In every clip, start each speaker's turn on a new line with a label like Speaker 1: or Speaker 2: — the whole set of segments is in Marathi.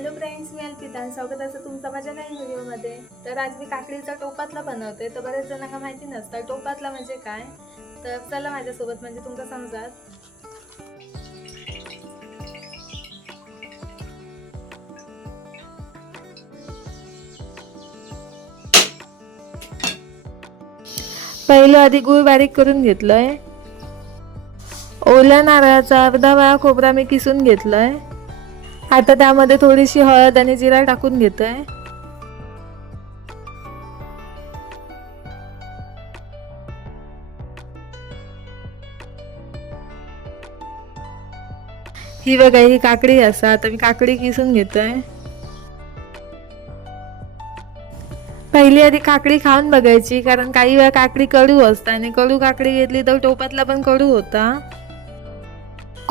Speaker 1: हॅलो फ्रेंड्स मी अल्पिता स्वागत असं तुमचं माझ्या नवीन व्हिडिओमध्ये. तर आज मी काकडीचा टोपातला बनवते. तर बऱ्याच जणांना माहिती नसतं टोपातला म्हणजे काय? तर चला माझ्यासोबत म्हणजे तुमचं समजात. पहिलं आधी गुळ बारीक करून घेतलंय. ओल्या नारळाचा अर्धा वेळा खोबरा मी किसून घेतलाय. आता त्यामध्ये थोडीशी हळद आणि जिरा टाकून घेतोय. ही बघा ही काकडी असा. आता मी काकडी किसून घेतोय. पहिली आधी काकडी खाऊन बघायची कारण काही वेळा काकडी कडू असते आणि कडू काकडी घेतली तर टोपातला पण कडू होता.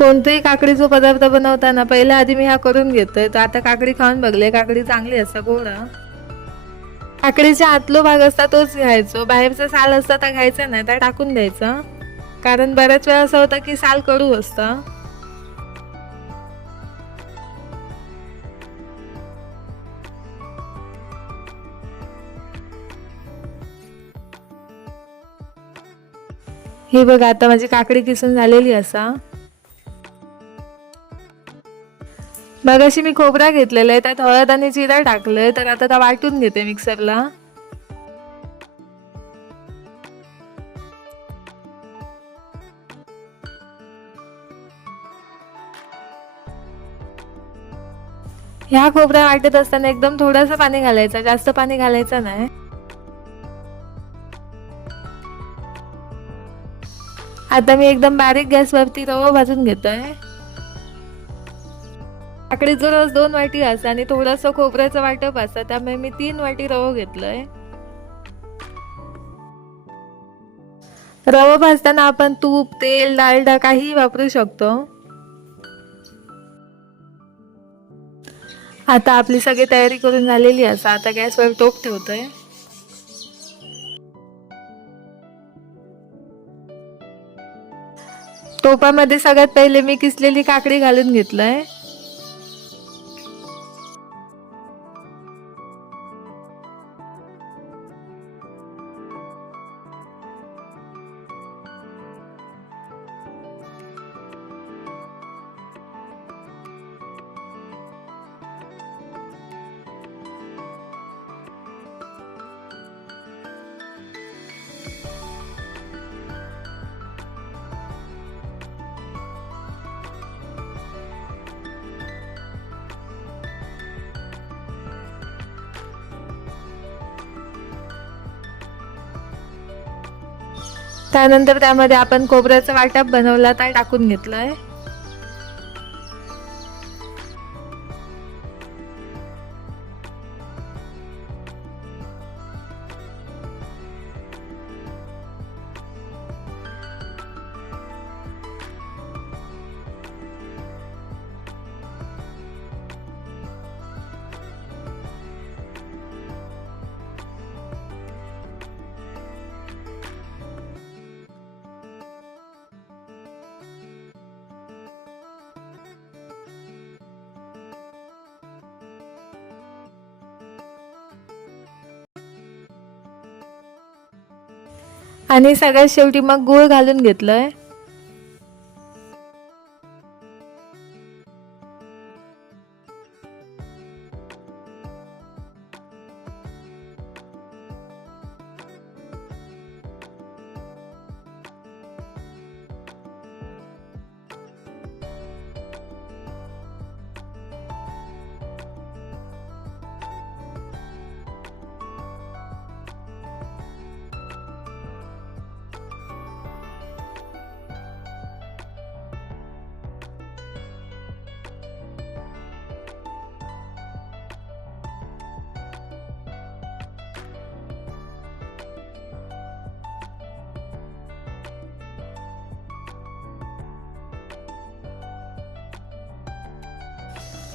Speaker 1: कोणतेही काकडीचा पदार्थ बनवताना पहिला आधी मी हा करून घेतोय तर आता काकडी खाऊन बघले काकडी चांगली असता गोडा काकडीचा आतलो भाग असता तोच घ्यायचो बाहेरचा साल असता तर घ्यायचा नाही तर टाकून द्यायचा. कारण बऱ्याच वेळा असं होतं की साल कडू असतं. ही बघ आता माझी काकडी किसून झालेली असा. मग अशी मी खोबरा घेतलेला आहे त्यात हळद आणि जिरा टाकलं तर आता त्या वाटून घेते मिक्सरला. ह्या खोबऱ्या वाटत असताना एकदम थोडंसं पाणी घालायचं जास्त पाणी घालायचं नाही. आता मी एकदम बारीक गॅसवरती रवा भाजून घेतोय. काकडीचं रस दोन वाटी असं आणि थोडंसं खोबऱ्याचं वाटप असतं त्यामुळे मी तीन वाटी रवा घेतलंय. रवा भाजताना आपण तूप तेल डालडा काहीही वापरू शकतो. आता आपली सगळी तयारी करून झालेली असा आता गॅसवर टोप ठेवतोय. टोपामध्ये सगळ्यात पहिले मी किसलेली काकडी घालून घेतलंय. त्यानंतर त्यामध्ये आपण खोबऱ्याचा वाटप बनवला तर टाकून घेतलंय. आणि सगळ्यात शेवटी मग गूळ घालून घेतलं आहे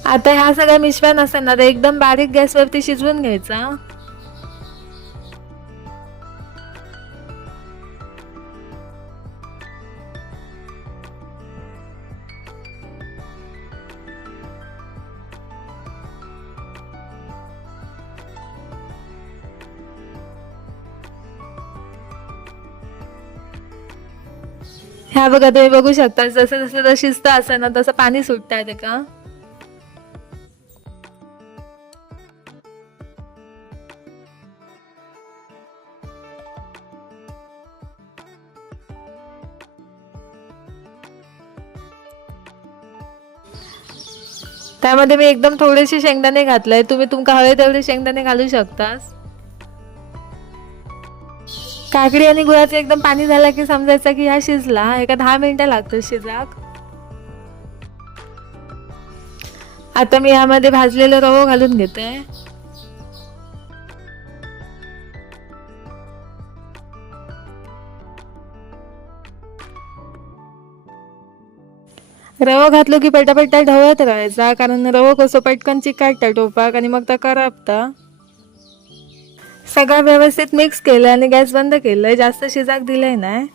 Speaker 1: आता ह्या सगळ्या मिश्रण नसताना तर एकदम बारीक गॅसवरती शिजवून घ्यायचा ह्या बघा तुम्ही बघू शकता जसं जसं शिजतं असेल ना तसं पाणी सुटत आहे का त्यामध्ये मी एकदम थोडेसे शेंगदाणे घातले तुम्ही तुमका हवे तेवढे शेंगदाणे घालू शकतास. काकडी आणि गुळाचं एकदम पाणी झालं की समजायचं की हा शिजला. एका दहा मिनिटं लागतं शिजाक. आता मी यामध्ये भाजलेलं रवो घालून घेते. रवा घातलो की पटापटा ढवळत राहायचा कारण रवो कसं पटकन चिकाटता टोपाक आणि मग त्या करापता. सगळं व्यवस्थित मिक्स केलं आणि गॅस बंद केलं जास्त शिजाक दिलंय नाही.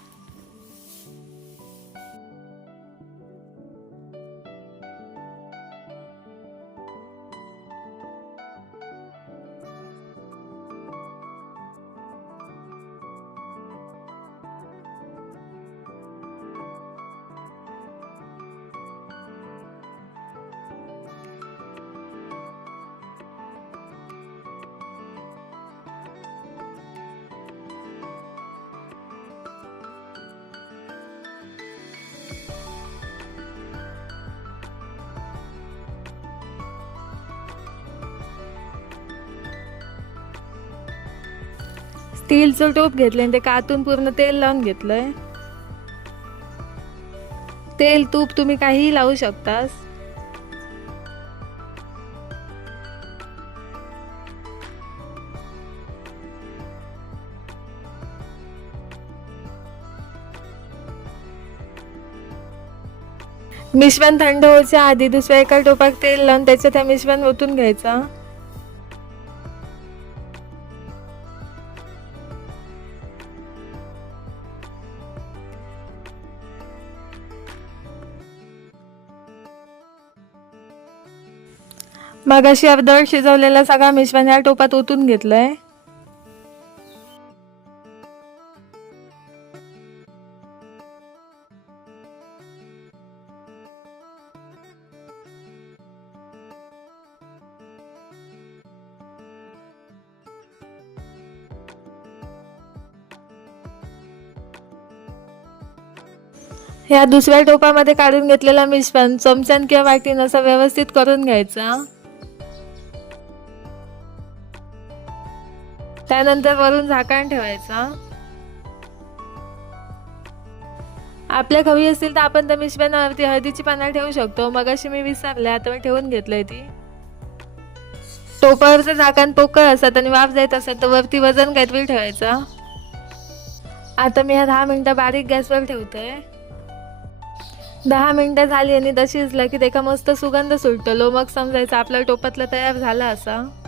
Speaker 1: तेलचं टोप घेतलंय आणि ते कातून पूर्ण तेल लावून घेतलंय. तेल तूप तुम्ही काहीही लावू शकतास. मिश्रण थंड होच्या आधी दुसऱ्या एका टोपात तेल लावून त्याचं त्या मिश्रण ओतून घ्यायचा. मग अशी अर्धवट शिजवलेला सगळा मिश्रण या टोपात ओतून घेतलंय. या दुसऱ्या टोपामध्ये काढून घेतलेला मिश्रण चमच्यान किंवा वाटीन असं व्यवस्थित करून घ्यायचा. त्यानंतर वरून झाकण ठेवायचं. आपल्या खवी असतील तर आपण त्या मिश्रणावरती हळदीची पानं ठेवू शकतो. मग अशी मी विसरले आता मी ठेवून घेतलंय ती. टोपावरचं झाकण पोकळ असत आणि वाफ जायत असत तर वरती वजन काहीतरी ठेवायचं. आता मी ह्या दहा मिनटं बारीक गॅसवर ठेवते. दहा मिनटं झाली आणि दशीजलं की त्याका मस्त सुगंध सुटतलो मग समजायचं. आपल्या टोपातलं तयार झाला असा.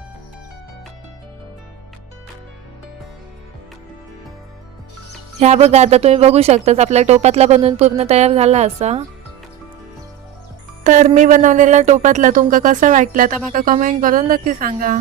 Speaker 1: ह्या बघा आता तुम्ही बघू शकताच आपल्या टोपातला बनवून पूर्ण तयार झाला असा. तर मी बनवलेला टोपातला तुमका कसा वाटला तर मला कमेंट करून नक्की सांगा.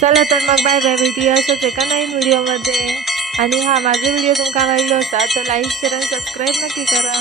Speaker 1: चला तर मग बाय बाय भेटूया असंच एका नवीन व्हिडिओमध्ये आणि हा माझा व्हिडिओ तुमकां आवडलो असा तर लाईक शेअर आणि सबस्क्राईब नक्की करा.